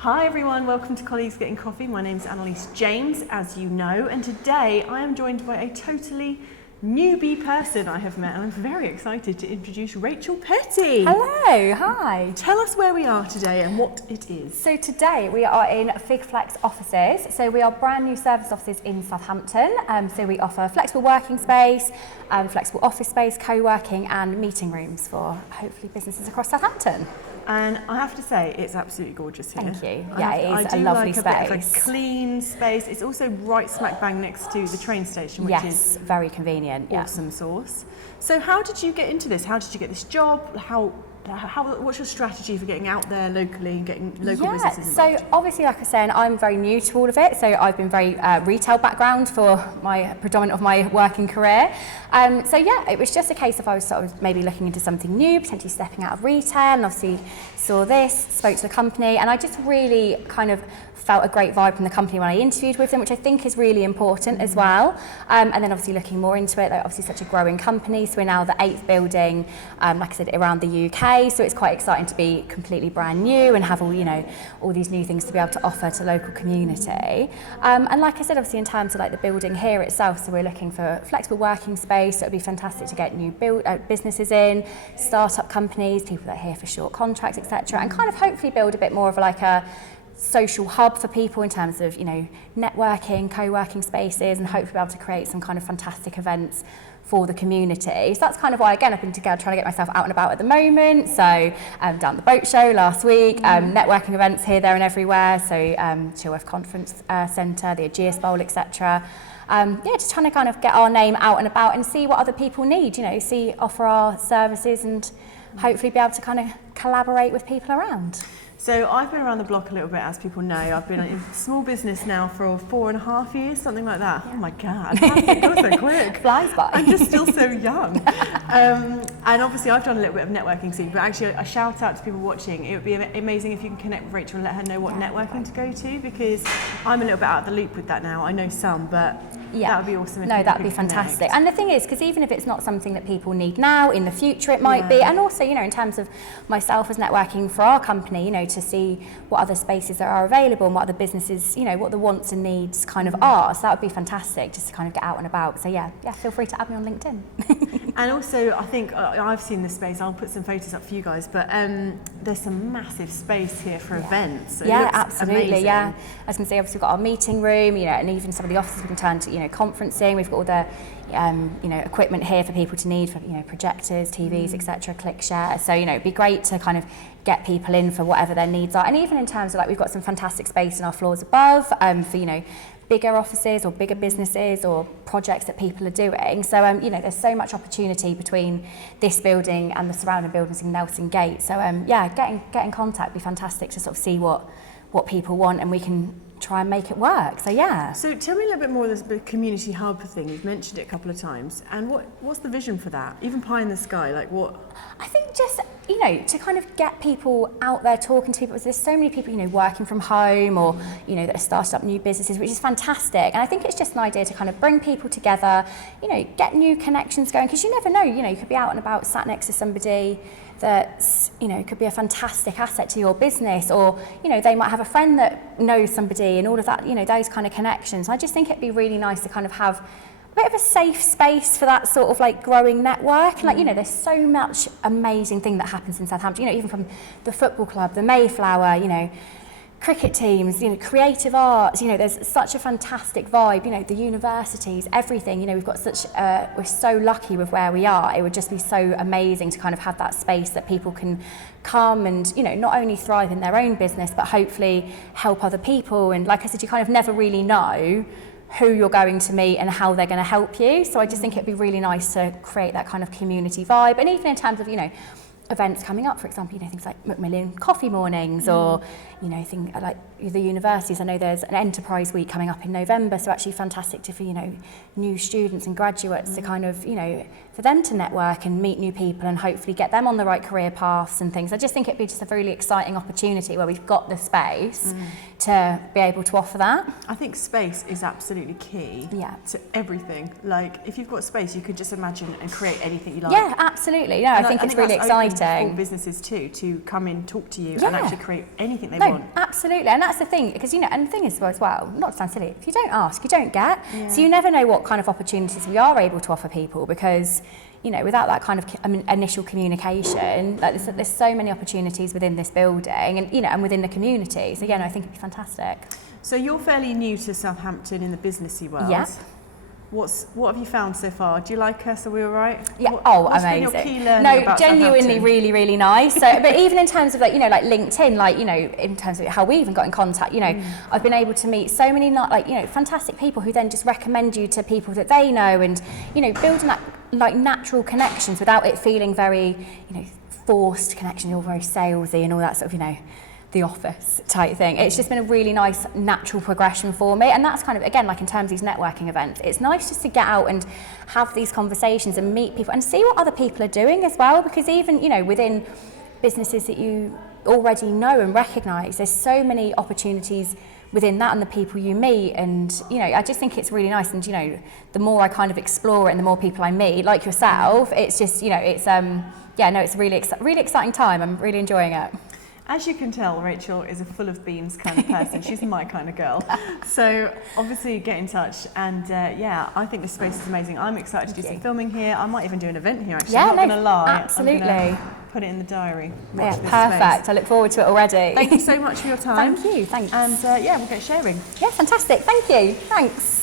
Hi everyone, welcome to Colleagues Getting Coffee. My name's Annelies James, as you know, and today I am joined by a totally newbie person I have met, and I'm very excited to introduce Rachel Petty. Hello, hi. Tell us where we are today and what it is. So today we are in Figflex offices. So we are brand new service offices in Southampton. So we offer flexible working space, flexible office space, co-working and meeting rooms for hopefully businesses across Southampton. And I have to say, it's absolutely gorgeous here. Thank you. Yeah, it is a lovely like space. A bit of a clean space. It's also right smack bang next to the train station, which is very convenient. Awesome source. So how did you get into this? How did you get this job? What's your strategy for getting out there locally and getting local businesses involved? So obviously, like I said, I'm very new to all of it. So I've been very retail background for my predominant of my working career. So yeah, it was just a case of I was sort of maybe looking into something new, potentially stepping out of retail, and obviously saw this, spoke to the company, and I just really kind of felt a great vibe from the company when I interviewed with them, which I think is really important as well. And then obviously looking more into it, they're obviously such a growing company. So we're now the 8th building, like I said, around the UK. So it's quite exciting to be completely brand new and have all these new things to be able to offer to local community. And like I said, obviously in terms of like the building here itself, so we're looking for flexible working space. So it'd be fantastic to get new businesses in, start-up companies, people that are here for short contracts, etc., and kind of hopefully build a bit more of like a social hub for people in terms of, networking, co-working spaces, and hopefully be able to create some kind of fantastic events for the community. So that's kind of why, again, I've been trying to get myself out and about at the moment. So down the boat show last week, networking events here, there and everywhere. So Chilworth Conference Centre, the Aegeus Bowl, etc. Just trying to kind of get our name out and about and see what other people need, offer our services and hopefully be able to kind of collaborate with people around. So I've been around the block a little bit, as people know. I've been in small business now for 4.5 years, something like that. Yeah. Oh my God, it goes so quick. Flies by. I'm just still so young. And obviously I've done a little bit of networking soon, but actually a shout out to people watching. It would be amazing if you can connect with Rachel and let her know what networking to go to, because I'm a little bit out of the loop with that now. I know some, but that would be awesome. No, that would be fantastic. And the thing is, because even if it's not something that people need now, in the future it might be. And also, in terms of myself as networking for our company, to see what other spaces there are available and what other businesses, what the wants and needs kind of are. So that would be fantastic, just to kind of get out and about. So yeah, feel free to add me on LinkedIn. And also, I think I've seen this space. I'll put some photos up for you guys, but there's some massive space here for events. It looks absolutely. amazing. Yeah, as you can see, obviously we've got our meeting room, and even some of the offices we can turn to, conferencing. We've got all the equipment here for people to need for projectors, TVs, etc., click share. So it'd be great to kind of get people in for whatever their needs are. And even in terms of we've got some fantastic space in our floors above for bigger offices or bigger businesses or projects that people are doing. So there's so much opportunity between this building and the surrounding buildings in Nelson Gate. So get in contact. It'd be fantastic to sort of see what people want, and we can try and make it work. So yeah. So tell me a little bit more of this community hub thing. You've mentioned it a couple of times, and what's the vision for that? Even pie in the sky, like what? I think just to kind of get people out there talking to people. There's so many people working from home or that are started up new businesses, which is fantastic. And I think it's just an idea to kind of bring people together, get new connections going, because you never know. You could be out and about, sat next to somebody that's could be a fantastic asset to your business, or they might have a friend that knows somebody, and all of that, those kind of connections. I just think it'd be really nice to kind of have a bit of a safe space for that sort of growing network. There's so much amazing thing that happens in Southampton, even from the football club, the Mayflower, cricket teams, creative arts, there's such a fantastic vibe, the universities, everything, we've got we're so lucky with where we are. It would just be so amazing to kind of have that space that people can come and, not only thrive in their own business, but hopefully help other people. And like I said, you kind of never really know who you're going to meet and how they're going to help you. So I just think it'd be really nice to create that kind of community vibe. And even in terms of, events coming up, for example, things like Macmillan coffee mornings, or things like the universities. I know there's an enterprise week coming up in November, so actually fantastic for new students and graduates to kind of for them to network and meet new people and hopefully get them on the right career paths and things. I just think it'd be just a really exciting opportunity where we've got the space to be able to offer that. I think space is absolutely key to everything. Like if you've got space, you could just imagine and create anything you like. Yeah, absolutely. I think it's really exciting. exciting. For businesses too to come in, talk to you, Yeah. and actually create anything they No, want. absolutely, and that's the thing, because and the thing is as well, not to sound silly, if you don't ask, you don't get. Yeah. So you never know what kind of opportunities we are able to offer people, because without that kind of initial communication, like there's so many opportunities within this building, and and within the community. So I think it'd be fantastic. So you're fairly new to Southampton in the businessy world. Yep. What have you found so far? Do you like us? Are we all right? Yeah. What's Amazing. been your key learning No, about genuinely, Southampton? really, really nice. So, but even in terms of like LinkedIn, in terms of how we even got in contact, I've been able to meet so many fantastic people who then just recommend you to people that they know, and building that natural connections without it feeling very forced connection. You're very salesy and all that sort of the office type thing. It's just been a really nice natural progression for me, and that's kind of, again, like in terms of these networking events, it's nice just to get out and have these conversations and meet people and see what other people are doing as well, because even within businesses that you already know and recognise, there's so many opportunities within that and the people you meet, and I just think it's really nice, and the more I kind of explore it and the more people I meet, like yourself, it's just it's it's a really exciting time. I'm really enjoying it. As you can tell, Rachel is a full of beans kind of person. She's my kind of girl. So obviously get in touch, and I think this space is amazing. I'm excited to do some filming here. I might even do an event here actually. I'm not going to lie. Absolutely. I'm gonna put it in the diary. Watch this Perfect. space. I look forward to it already. Thank you so much for your time. Thank you. Thanks. And we'll get sharing. Yeah, fantastic. Thank you. Thanks.